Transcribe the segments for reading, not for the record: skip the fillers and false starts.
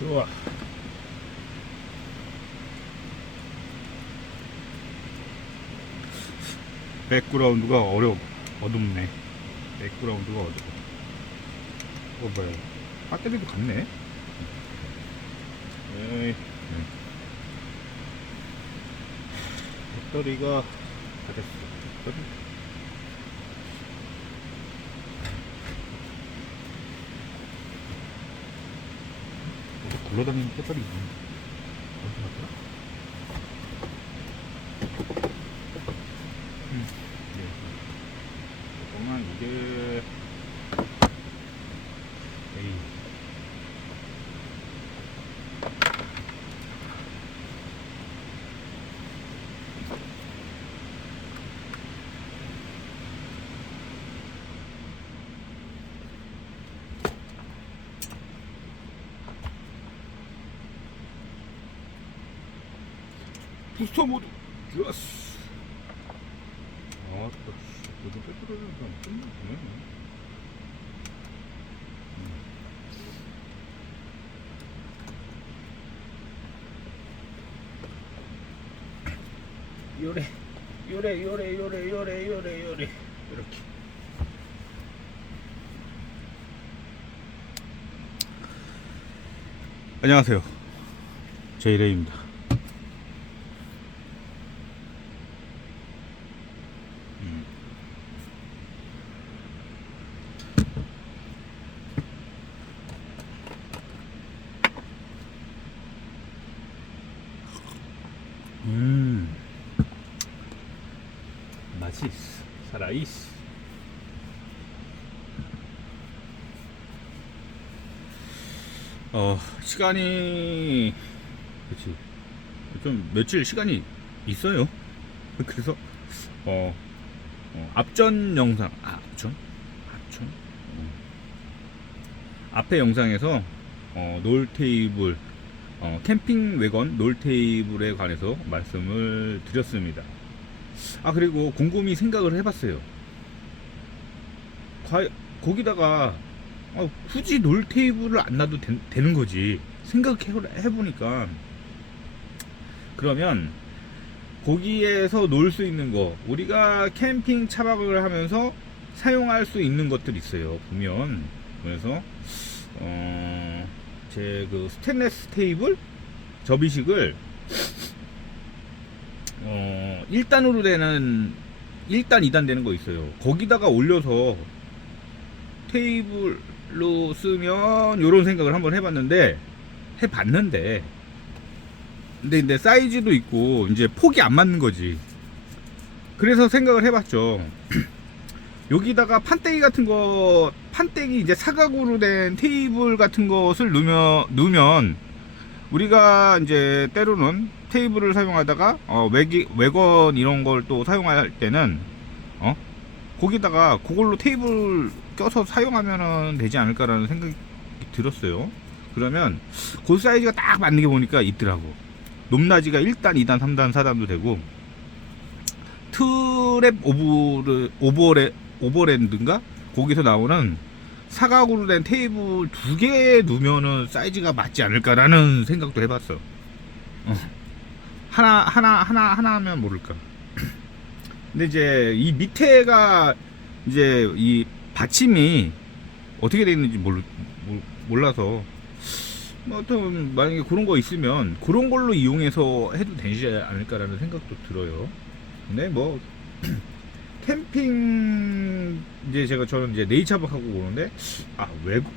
좋아. 100그라운드가 어둡네. 100그라운드가 어두워. 뭐야. 배터리도 같네. 에이. 배터리가 다 됐어. 배터리. 굴러다니는 배터리 어디 갔더라? 네. 잠깐만 이게 에이. 부스터 모드 좋았어. 아따 그래도 배터리가 끝나네. 요래 이렇게. 안녕하세요, 제이레입니다. 맛이 있어. 살아있어. 시간이 그치 좀 며칠 시간이 있어요. 그래서 앞전 영상 앞에 영상에서 놀 테이블 캠핑 외건 놀 테이블에 관해서 말씀을 드렸습니다. 그리고 곰곰이 생각을 해봤어요. 거기다가 굳이 놀 테이블을 안 놔도 되는 거지. 생각해보니까 그러면 거기에서 놀 수 있는 거, 우리가 캠핑 차박을 하면서 사용할 수 있는 것들이 있어요. 보면 그래서 제 그 스테인레스 테이블 접이식을 1단으로 되는 1단 2단 되는 거 있어요. 거기다가 올려서 테이블로 쓰면 요런 생각을 한번 해봤는데 근데 사이즈도 있고 이제 폭이 안 맞는 거지. 그래서 생각을 해봤죠. 여기다가 판때기 이제 사각으로 된 테이블 같은 것을 넣으면 우리가 이제 때로는 테이블을 사용하다가 외건 이런 걸 또 사용할 때는 거기다가 그걸로 테이블 껴서 사용하면 되지 않을까라는 생각이 들었어요. 그러면 그 사이즈가 딱 맞는 게 보니까 있더라고. 높낮이가 1단, 2단, 3단, 4단도 되고, 트랩 오버랜드인가? 거기서 나오는 사각으로 된 테이블 2개 두면은 사이즈가 맞지 않을까라는 생각도 해봤어. 하나 하면 모를까. 근데 이제 이 밑에가 이제 이 받침이 어떻게 되어 있는지 몰라서 어떤 만약에 그런 거 있으면 그런 걸로 이용해서 해도 되지 않을까라는 생각도 들어요. 근데 뭐 캠핑 이제 저는 이제 네이처박 하고 오는데 외국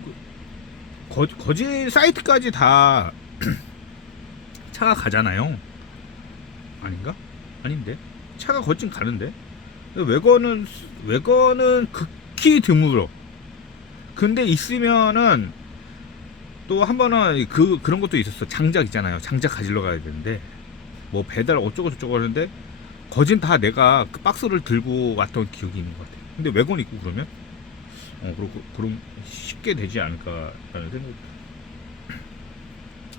거지 사이트까지 다 차가 가잖아요. 아닌가? 아닌데 차가 거진 가는데 외건은 극히 드물어. 근데 있으면은 또 한 번은 그런 것도 있었어. 장작 있잖아요. 장작 가지러 가야 되는데 뭐 배달 어쩌고 저쩌고 하는데 거진 다 내가 그 박스를 들고 왔던 기억이 있는 것 같아. 근데 외건 있고 그러면 그럼 쉽게 되지 않을까라는 생각이.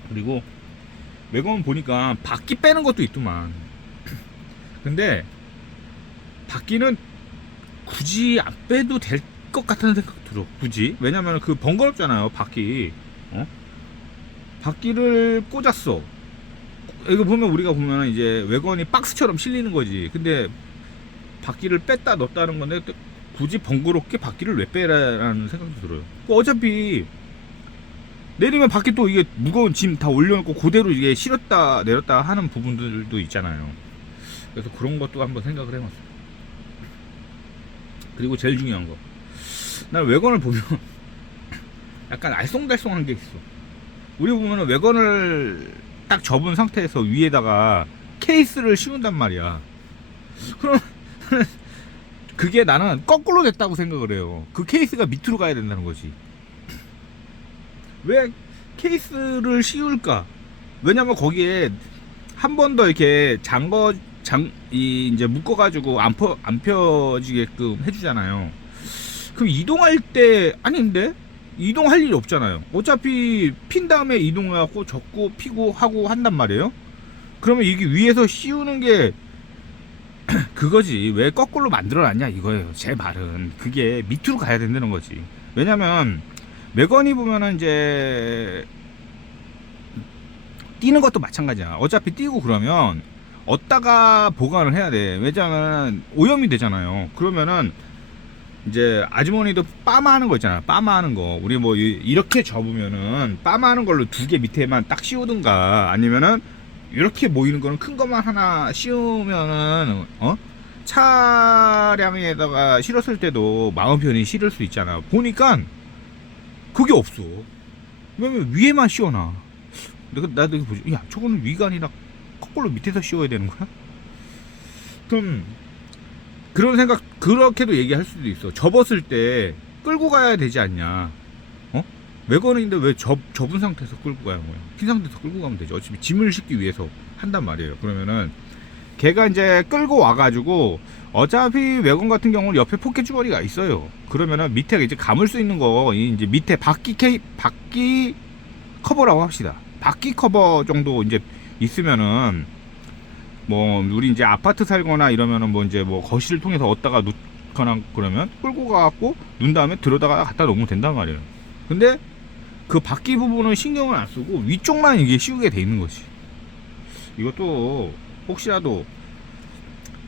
그리고 외건 보니까 바퀴 빼는 것도 있더만. 근데 바퀴는 굳이 안 빼도 될 것 같다는 생각 들어. 굳이. 왜냐면 그 번거롭잖아요. 바퀴 바퀴를 꽂았어. 이거 보면 우리가 보면 이제 외건이 박스처럼 실리는 거지. 근데 바퀴를 뺐다 넣었다는 건데 굳이 번거롭게 바퀴를 왜 빼라라는 생각도 들어요. 어차피 내리면 바퀴 또 이게 무거운 짐 다 올려놓고 그대로 이게 실었다 내렸다 하는 부분들도 있잖아요. 그래서 그런 것도 한번 생각을 해봤어요. 그리고 제일 중요한 거, 난 외건을 보면 약간 알쏭달쏭한 게 있어. 우리 보면은 외건을 딱 접은 상태에서 위에다가 케이스를 씌운단 말이야. 그럼 그게 나는 거꾸로 됐다고 생각을 해요. 그 케이스가 밑으로 가야 된다는 거지. 왜 케이스를 씌울까? 왜냐면 거기에 한 번 더 이렇게 이제 묶어가지고 안 펴지게끔 해주잖아요. 그럼 이동할 때 아닌데? 이동할 일이 없잖아요. 어차피 핀 다음에 이동해갖고 접고 피고 하고 한단 말이에요. 그러면 이게 위에서 씌우는 게 그거지. 왜 거꾸로 만들어놨냐 이거예요. 제 말은 그게 밑으로 가야 된다는 거지. 왜냐면 매건이 보면은 이제 뛰는 것도 마찬가지야. 어차피 뛰고 그러면 얻다가 보관을 해야 돼. 왜냐면 오염이 되잖아요. 그러면은 이제 아주머니도 빠마하는 거 있잖아. 빠마하는 거. 우리 뭐 이렇게 접으면은 빠마하는 걸로 2개 밑에만 딱 씌우든가 아니면은 이렇게 모이는 거는 큰 것만 하나 씌우면은 차량에다가 실었을 때도 마음 편히 실을 수 있잖아. 보니까 그게 없어. 왜냐면 위에만 씌워놔. 나도 이거 보지. 야, 저거는 위가 아니라 거꾸로 밑에서 씌워야 되는 거야? 그럼 그런 생각, 그렇게도 얘기할 수도 있어. 접었을 때 끌고 가야 되지 않냐. 외건인데 왜 접은 상태에서 끌고 가야 뭐야. 핀 상태에서 끌고 가면 되지. 어차피 짐을 싣기 위해서 한단 말이에요. 그러면은 걔가 이제 끌고 와가지고 어차피 외건 같은 경우는 옆에 포켓 주머니가 있어요. 그러면은 밑에 이제 감을 수 있는 거 이제 밑에 바퀴 커버라고 합시다. 바퀴 커버 정도 이제 있으면은 뭐 우리 이제 아파트 살거나 이러면은 뭐 이제 뭐 거실을 통해서 얻다가 눕거나 그러면 끌고 가갖고 눈 다음에 들어다가 갖다 놓으면 된단 말이에요. 근데 그 바퀴 부분은 신경을 안 쓰고 위쪽만 이게 씌우게 돼 있는 거지. 이것도 혹시라도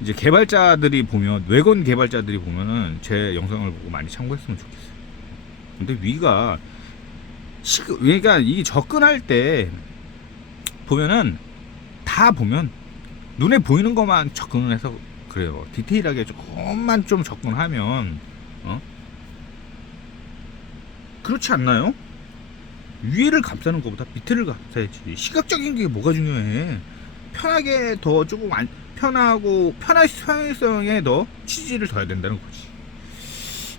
이제 개발자들이 보면, 외건 개발자들이 보면은 제 영상을 보고 많이 참고했으면 좋겠어요. 근데 위가 그러니까 이게 접근할 때 보면은 다 보면 눈에 보이는 것만 접근을 해서 그래요. 디테일하게 조금만 좀 접근하면 그렇지 않나요? 위를 감싸는 것보다 밑을 감싸야지. 시각적인 게 뭐가 중요해. 편하게 더 조금 편하고 편의성에 더 취지를 둬야 된다는 거지.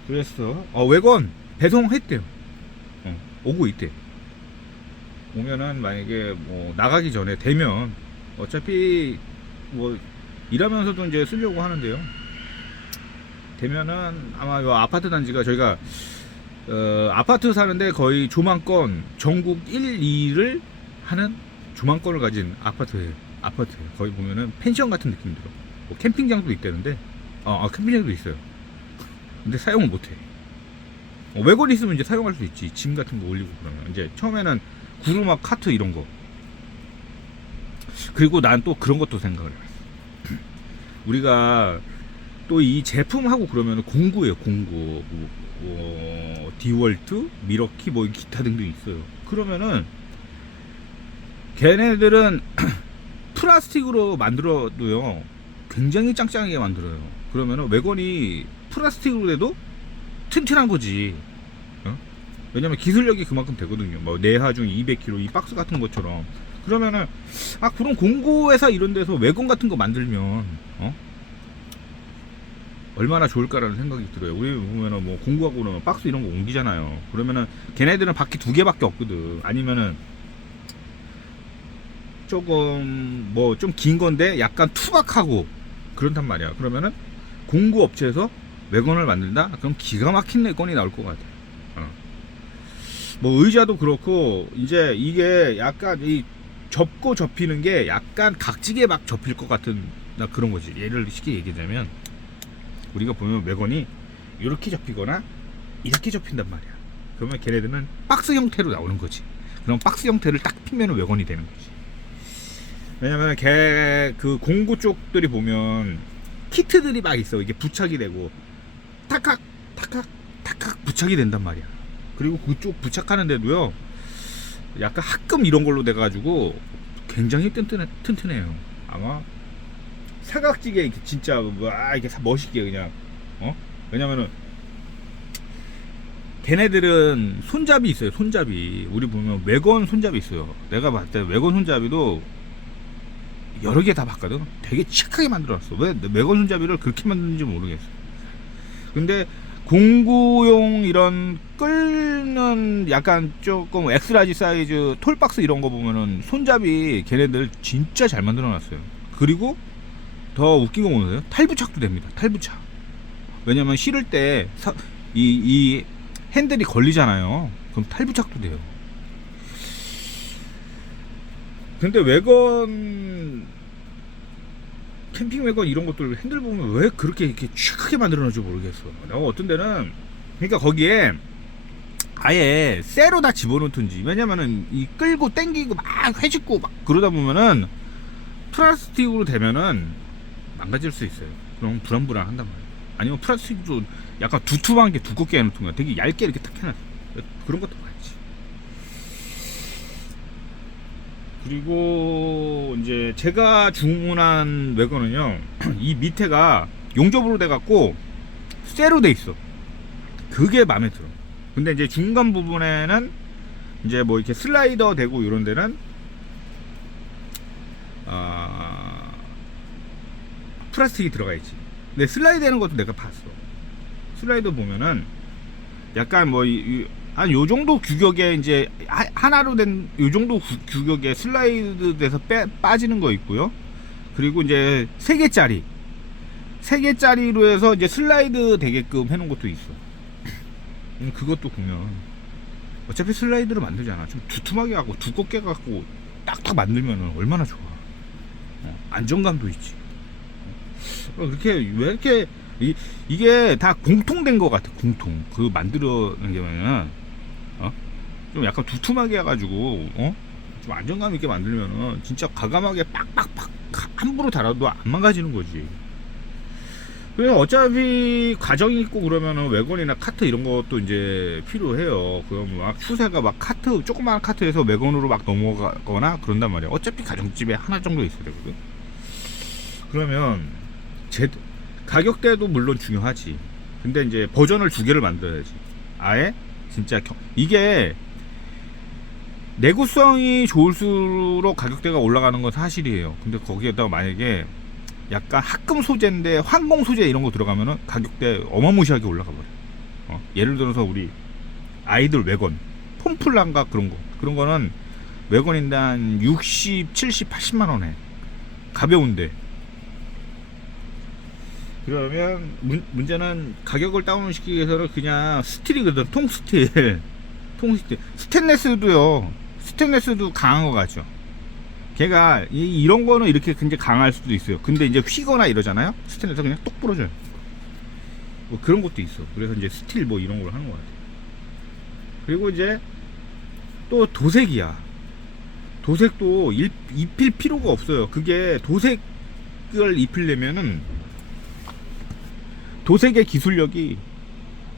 그래서 외건 배송했대요. 오고 있대. 오면은 만약에 뭐 나가기 전에 되면 어차피 뭐 일하면서도 이제 쓰려고 하는데요. 되면은 아마 요 아파트 단지가 저희가 아파트 사는데 거의 조망권 전국 1, 2를 하는 조망권을 가진 아파트예요. 거기 보면은 펜션 같은 느낌 들어. 뭐 캠핑장도 있다는데 캠핑장도 있어요. 근데 사용을 못해. 외건 있으면 이제 사용할 수 있지. 짐 같은 거 올리고 그러면 이제 처음에는 구르막 카트 이런 거. 그리고 난 또 그런 것도 생각을 해봤어. 우리가 또 이 제품하고 그러면 공구예요. 공구 디월트, 미러키 뭐 기타 등등 있어요. 그러면은 걔네들은 플라스틱으로 만들어도요 굉장히 짱짱하게 만들어요. 그러면은 외건이 플라스틱으로 돼도 튼튼한 거지. 왜냐면 기술력이 그만큼 되거든요. 뭐 내하중 200kg 이 박스 같은 것처럼. 그러면은 그런 공구회사 이런 데서 외건 같은 거 만들면 얼마나 좋을까라는 생각이 들어요. 우리 보면은 뭐 공구하고 그러면 박스 이런 거 옮기잖아요. 그러면은 걔네들은 바퀴 2개밖에 없거든. 아니면은 조금 뭐 좀 긴 건데 약간 투박하고 그렇단 말이야. 그러면은 공구 업체에서 외건을 만든다? 그럼 기가 막힌 외건이 나올 것 같아. 뭐 의자도 그렇고 이제 이게 약간 이 접고 접히는 게 약간 각지게 막 접힐 것 같은 그런 거지. 예를 쉽게 얘기하자면 우리가 보면 외건이 이렇게 접히거나 이렇게 접힌단 말이야. 그러면 걔네들은 박스 형태로 나오는 거지. 그런 박스 형태를 딱 피면 외건이 되는 거지. 왜냐면 그 공구 쪽들이 보면 키트들이 막 있어. 이게 부착이 되고 탁탁 부착이 된단 말이야. 그리고 그쪽 부착하는데도요 약간 합금 이런 걸로 돼가지고 굉장히 튼튼해요. 아마 사각지게 이렇게 진짜 이렇게 멋있게 그냥 왜냐면은 걔네들은 손잡이 있어요. 손잡이 우리 보면 외건 손잡이 있어요. 내가 봤을 때 외건 손잡이도 여러 개 다 봤거든. 되게 착하게 만들어놨어. 왜 외건 손잡이를 그렇게 만드는지 모르겠어. 근데 공구용 이런 끌는 약간 조금 엑스라지 사이즈 톨박스 이런 거 보면은 손잡이 걔네들 진짜 잘 만들어놨어요. 그리고 더 웃긴 거 뭐예요? 탈부착도 됩니다. 탈부착. 왜냐면 실을 때 이 핸들이 걸리잖아요. 그럼 탈부착도 돼요. 근데 외건 캠핑 외건 이런 것들 핸들 보면 왜 그렇게 이렇게 크게 만들어놓는지 모르겠어. 내가 어떤 데는 그러니까 거기에 아예 쇠로 다 집어넣든지. 왜냐면은 이 끌고 당기고 막 회짓고 막 그러다 보면은 플라스틱으로 되면은 망가질 수 있어요. 그럼 불안불안한단 말이야. 아니면 플라스틱도 약간 두툼한 게 두껍게 해놓던 거야. 되게 얇게 이렇게 탁 해놨어. 그런 것도 많지. 그리고 이제 제가 주문한 외건은요 이 밑에가 용접으로 돼갖고 쇠로 돼 있어. 그게 마음에 들어. 근데 이제 중간 부분에는 이제 뭐 이렇게 슬라이더 되고 이런 데는 플라스틱이 들어가 있지. 근데 슬라이드 되는 것도 내가 봤어. 슬라이더 보면은 약간 뭐 한 요 정도 규격의 이제 하나로 된 요 정도 규격의 슬라이드 돼서 빠지는 거 있고요. 그리고 이제 3개짜리로 해서 이제 슬라이드 되게끔 해놓은 것도 있어. 그것도 보면 어차피 슬라이드를 만들잖아. 좀 두툼하게 하고 두껍게 갖고 딱딱 만들면 얼마나 좋아. 안정감도 있지. 그렇게 왜 이렇게 이게 다 공통된 것 같아. 공통 그 만들어낸 게 뭐냐면 좀 약간 두툼하게 해가지고 좀 안정감 있게 만들면은 진짜 과감하게 빡빡빡 함부로 달아도 안 망가지는 거지. 그래서 어차피 과정이 있고 그러면은 외건이나 카트 이런 것도 이제 필요해요. 그럼 막 추세가 막 카트 조그마한 카트에서 외건으로 막 넘어가거나 그런단 말이야. 어차피 가정집에 하나 정도 있어야 되거든. 그러면 가격대도 물론 중요하지. 근데 이제 버전을 2개를 만들어야지. 아예 진짜 이게 내구성이 좋을수록 가격대가 올라가는 건 사실이에요. 근데 거기에다가 만약에 약간 합금 소재인데 황공 소재 이런 거 들어가면은 가격대 어마무시하게 올라가 버려. 예를 들어서 우리 아이들 외건 폼플란가 그런 거는 외건인데 한 60, 70, 80만 원에 가벼운데. 그러면 문제는 가격을 다운을 시키기 위해서는 그냥 스틸이거든. 통스틸. 스테인레스도 강한 거 같죠. 걔가 이런 거는 이렇게 굉장히 강할 수도 있어요. 근데 이제 휘거나 이러잖아요. 스테인레스 그냥 똑 부러져요. 뭐 그런 것도 있어. 그래서 이제 스틸 뭐 이런 걸 하는 거 같아요. 그리고 이제 또 도색이야. 도색도 입힐 필요가 없어요. 그게 도색을 입히려면은 도색의 기술력이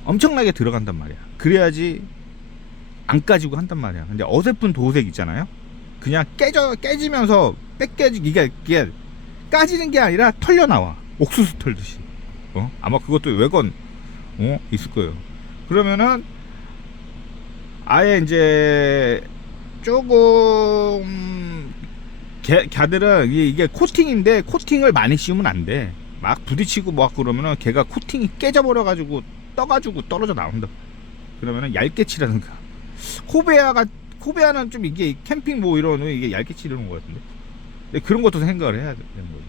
엄청나게 들어간단 말이야. 그래야지 안 까지고 한단 말이야. 근데 어설픈 도색 있잖아요. 그냥 깨지면서 이게 까지는 게 아니라 털려 나와. 옥수수 털듯이. 아마 그것도 외건 있을 거예요. 그러면은 아예 이제 조금 걔들은 이게 코팅인데 코팅을 많이 씌우면 안 돼. 막 부딪히고 뭐 그러면은 걔가 코팅이 깨져버려 가지고 떠가지고 떨어져 나온다. 그러면은 얇게 칠하는가. 코베아는 좀 이게 캠핑 뭐 이런 이게 얇게 칠하는 거 같은데. 근데 그런 것도 생각을 해야 되는 거죠.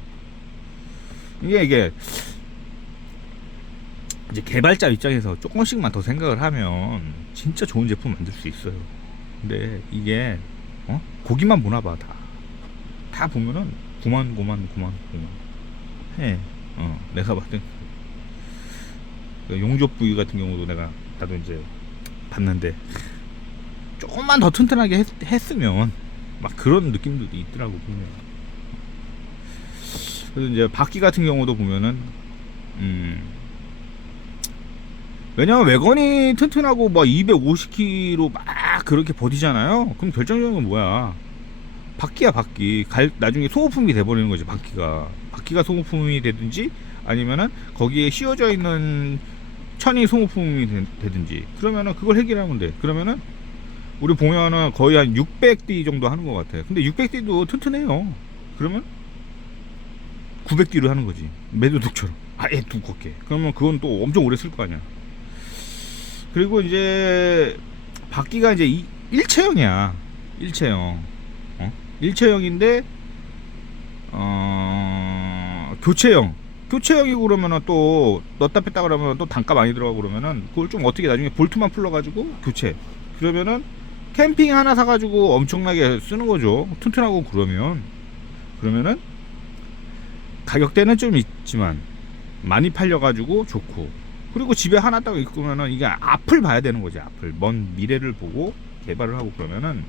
이게 이제 개발자 입장에서 조금씩만 더 생각을 하면 진짜 좋은 제품 만들 수 있어요. 근데 이게 고기만 보나 봐. 다 보면은 9만 해. 내가 봤을 때 용접 부위 같은 경우도 나도 이제 봤는데 조금만 더 튼튼하게 했으면 막 그런 느낌들이 있더라고 보면. 그래서 이제 바퀴 같은 경우도 보면은 왜냐면 외건이 튼튼하고 막 250kg 막 그렇게 버티잖아요. 그럼 결정적인 건 뭐야? 바퀴야 바퀴. 나중에 소모품이 돼버리는 거지. 바퀴가 소모품이 되든지 아니면은 거기에 씌워져 있는 천이 소모품이 되든지, 그러면은 그걸 해결하면 돼. 그러면은 우리 보면은 거의 한 600D 정도 하는 것 같아. 근데 600D도 튼튼해요. 그러면 900D로 하는 거지. 매도독처럼 아예 두껍게. 그러면 그건 또 엄청 오래 쓸 거 아니야. 그리고 이제 바퀴가 이제 일체형이야. 일체형. 일체형인데 교체형이고 그러면은 또 넣었다 뺐다 그러면 또 단가 많이 들어가고 그러면은 그걸 좀 어떻게 나중에 볼트만 풀러가지고 교체. 그러면은 캠핑 하나 사가지고 엄청나게 쓰는 거죠. 튼튼하고 그러면은 가격대는 좀 있지만 많이 팔려가지고 좋고, 그리고 집에 하나 딱 있으면은 이게 앞을 봐야 되는 거지. 앞을, 먼 미래를 보고 개발을 하고 그러면은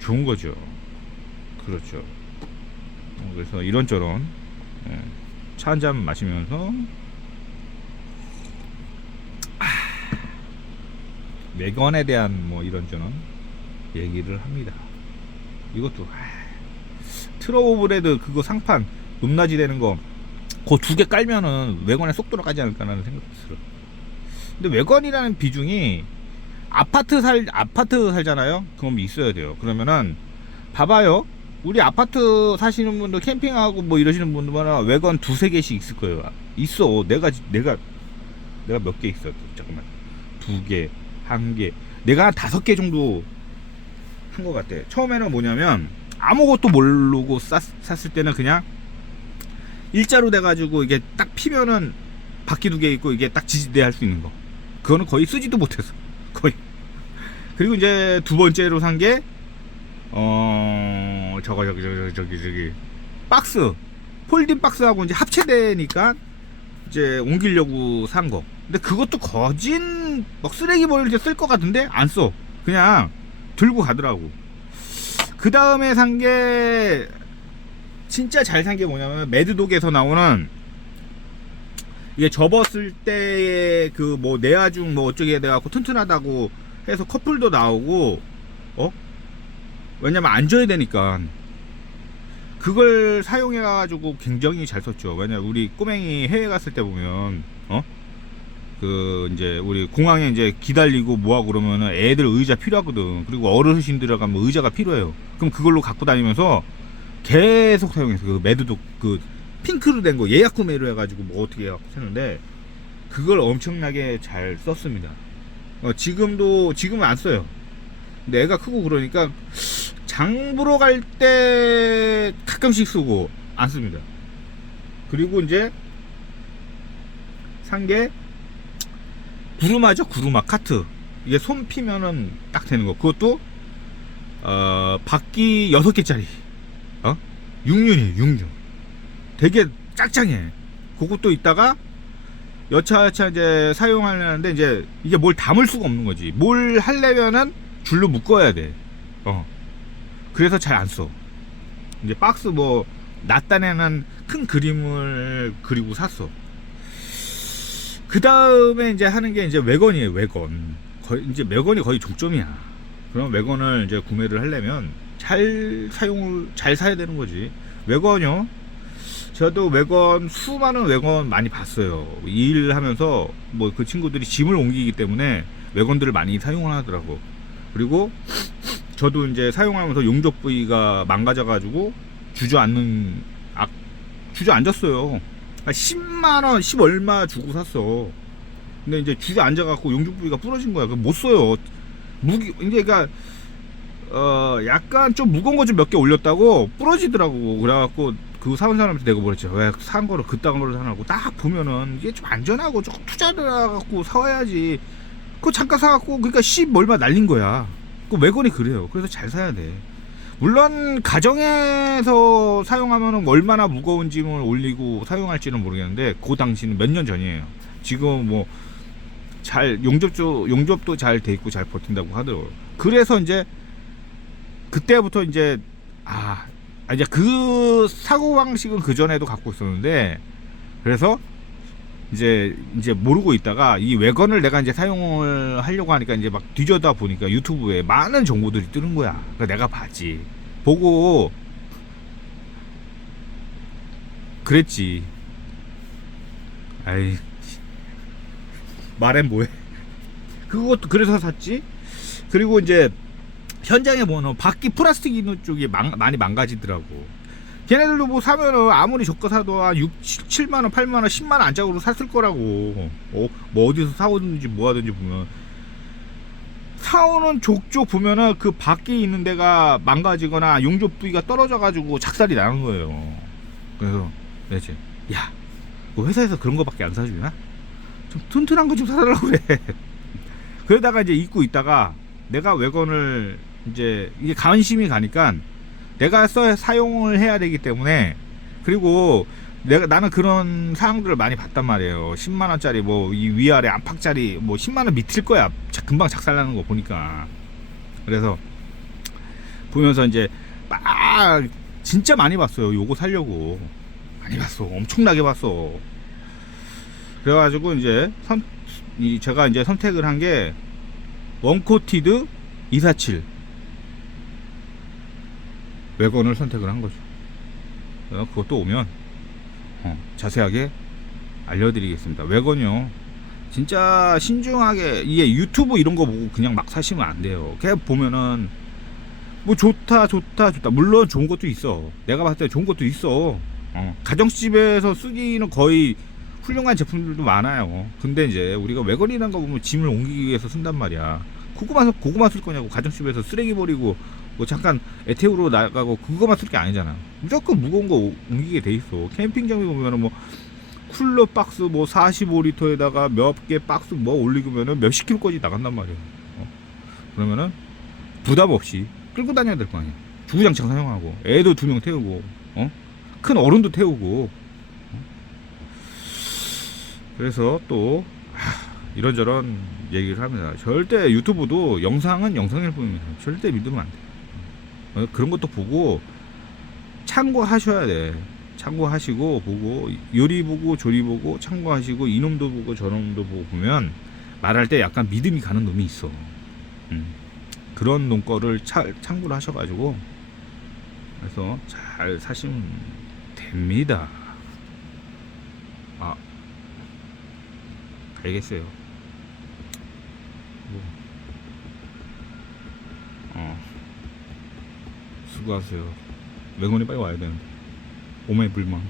좋은 거죠. 그렇죠. 그래서 이런저런 차 한 잔 마시면서 외관에 대한 뭐 이런저런 얘기를 합니다. 이것도 트러블헤드 그거 상판 높낮이 되는 거 그 두 개 깔면은 외관에 쏙 들어가지 않을까라는 생각이 들어. 근데 외관이라는 비중이 아파트 살잖아요. 그럼 있어야 돼요. 그러면은 봐봐요. 우리 아파트 사시는 분들, 캠핑하고 뭐 이러시는 분들은 외관 두세 개씩 있을 거예요. 있어. 내가 몇 개 있어. 잠깐만. 2개, 1개. 내가 한 5개 정도 한 것 같아. 처음에는 뭐냐면 아무것도 모르고 샀을 때는 그냥 일자로 돼가지고 이게 딱 피면은 바퀴 2개 있고 이게 딱 지지대 할 수 있는 거. 그거는 거의 쓰지도 못했어. 거의. 그리고 이제 두 번째로 산 게 저기 박스, 폴딩 박스하고 이제 합체되니까 이제 옮기려고 산 거. 근데 그것도 거진 막 쓰레기 버릴 때 쓸 것 같은데 안 써. 그냥 들고 가더라고. 그 다음에 산 게 진짜 잘 산 게 뭐냐면 매드독에서 나오는, 이게 접었을 때의 그 뭐 내화중 뭐 어쩌게 돼갖고 튼튼하다고 해서 커플도 나오고, 왜냐면 앉아야 되니까 그걸 사용해가지고 굉장히 잘 썼죠. 왜냐 우리 꼬맹이 해외 갔을 때 보면 그 이제 우리 공항에 이제 기다리고 뭐하고 그러면은 애들 의자 필요하거든. 그리고 어르신들 가면 의자가 필요해요. 그럼 그걸로 갖고 다니면서 계속 사용해서 그 매드독 그 핑크로 된 거 예약 구매로 해가지고 뭐 어떻게 해갖고 샀는데 그걸 엄청나게 잘 썼습니다. 지금은 안 써요. 근데 애가 크고 그러니까 장 보러 갈 때 가끔씩 쓰고 안 씁니다. 그리고 이제 산 게 구루마죠. 구루마 카트. 이게 손 피면은 딱 되는 거. 그것도 바퀴 6개짜리 6륜이에요. 6륜. 되게 짱짱해. 그것도 있다가 여차여차 이제 사용하려는데 이제 이게 뭘 담을 수가 없는 거지. 뭘 하려면은 줄로 묶어야 돼. 그래서 잘 안 써. 이제 박스 뭐 낫단에는 큰 그림을 그리고 샀어. 그 다음에 이제 하는 게 이제 외건이에요. 외건. 이제 외건이 거의 종점이야. 그럼 외건을 이제 구매를 하려면 잘 사야 되는 거지. 외건요. 저도 외건 수많은 외건 많이 봤어요. 일하면서 뭐 그 친구들이 짐을 옮기기 때문에 외건들을 많이 사용을 하더라고. 그리고 저도 이제 사용하면서 용접 부위가 망가져가지고 주저앉았어요. 10만원, 10 얼마 주고 샀어. 근데 이제 주저앉아갖고 용접 부위가 부러진 거야. 못 써요. 이제 그러니까 약간 좀 무거운 거 좀 몇 개 올렸다고 부러지더라고. 그래갖고 그 사는 사람한테 내가 뭐랬지. 왜 산 거를 그딴 거를 사냐고. 딱 보면은 이게 좀 안전하고 조금 투자를 해갖고 사와야지. 그거 잠깐 사갖고 그러니까 10 얼마 날린 거야. 그 외건이 그래요. 그래서 잘 사야 돼. 물론 가정에서 사용하면 얼마나 무거운 짐을 올리고 사용할지는 모르겠는데 그 당시는 몇 년 전이에요. 지금 뭐 잘 용접도 잘 돼 있고 잘 버틴다고 하더라고요. 그래서 이제 그때부터 이제 이제 그 사고 방식은 그 전에도 갖고 있었는데, 그래서 이제 모르고 있다가 이 외건을 내가 이제 사용을 하려고 하니까 이제 막 뒤져다 보니까 유튜브에 많은 정보들이 뜨는 거야. 그러니까 내가 봤지. 보고 그랬지. 아이, 말해 뭐해. 그것도 그래서 샀지. 그리고 이제 현장에 보면 바퀴 플라스틱 있는 쪽이 많이 망가지더라고. 걔네들도 뭐 사면은 아무리 저가 사도 한 6, 7만원, 8만원, 10만원 안짝으로 샀을 거라고. 뭐 어디서 사오든지 뭐 하든지 보면 사오는 족족 보면은 그 바퀴 있는 데가 망가지거나 용접 부위가 떨어져 가지고 작살이 나는 거예요. 그래서 내가 이제 야, 뭐 회사에서 그런 거밖에 안 사주나? 좀 튼튼한 거 좀 사달라고 그래. 그러다가 이제 잊고 있다가 내가 외건을 이제 이게 관심이 가니까 내가 사용을 해야 되기 때문에, 그리고 나는 그런 사항들을 많이 봤단 말이에요. 10만원짜리 뭐 이 위아래 안팎짜리 뭐 10만원 밑일 거야. 금방 작살나는 거 보니까. 그래서 보면서 이제 막 진짜 많이 봤어요. 요거 살려고 많이 봤어. 엄청나게 봤어. 그래가지고 이제 제가 이제 선택을 한 게 원코티드 247 외건을 선택을 한 거죠. 그것도 오면 자세하게 알려드리겠습니다. 외건요, 진짜 신중하게, 이게 유튜브 이런 거 보고 그냥 막 사시면 안 돼요. 걔 보면은 뭐 좋다 물론 좋은 것도 있어. 내가 봤을 때 좋은 것도 있어. 가정집에서 쓰기는 거의 훌륭한 제품들도 많아요. 근데 이제 우리가 외건이라는 거 보면 짐을 옮기기 위해서 쓴단 말이야. 그거만 쓸 거냐고. 가정집에서 쓰레기 버리고 뭐 잠깐 애태우러 나가고 그거만 쓸 게 아니잖아. 무조건 무거운 거 옮기게 돼 있어. 캠핑장에 보면은 뭐 쿨러 박스 뭐 45리터에다가 몇 개 박스 뭐 올리면은 몇십 킬로까지 나간단 말이야. 그러면은 부담 없이 끌고 다녀야 될 거 아니야. 주구장창 사용하고 애도 2명 태우고 큰 어른도 태우고. 그래서 또 이런저런 얘기를 합니다. 절대 유튜브도 영상은 영상일 뿐입니다. 절대 믿으면 안 돼. 그런 것도 보고 참고하셔야 돼. 참고하시고 보고, 요리 보고 조리 보고 참고하시고, 이놈도 보고 저놈도 보고 보면 말할 때 약간 믿음이 가는 놈이 있어. 그런 놈 거를 참고를 하셔가지고 그래서 잘 사시면 됩니다. 알겠어요. 수고하세요. 외건이 빨리 와야 되는데. 오매 불망.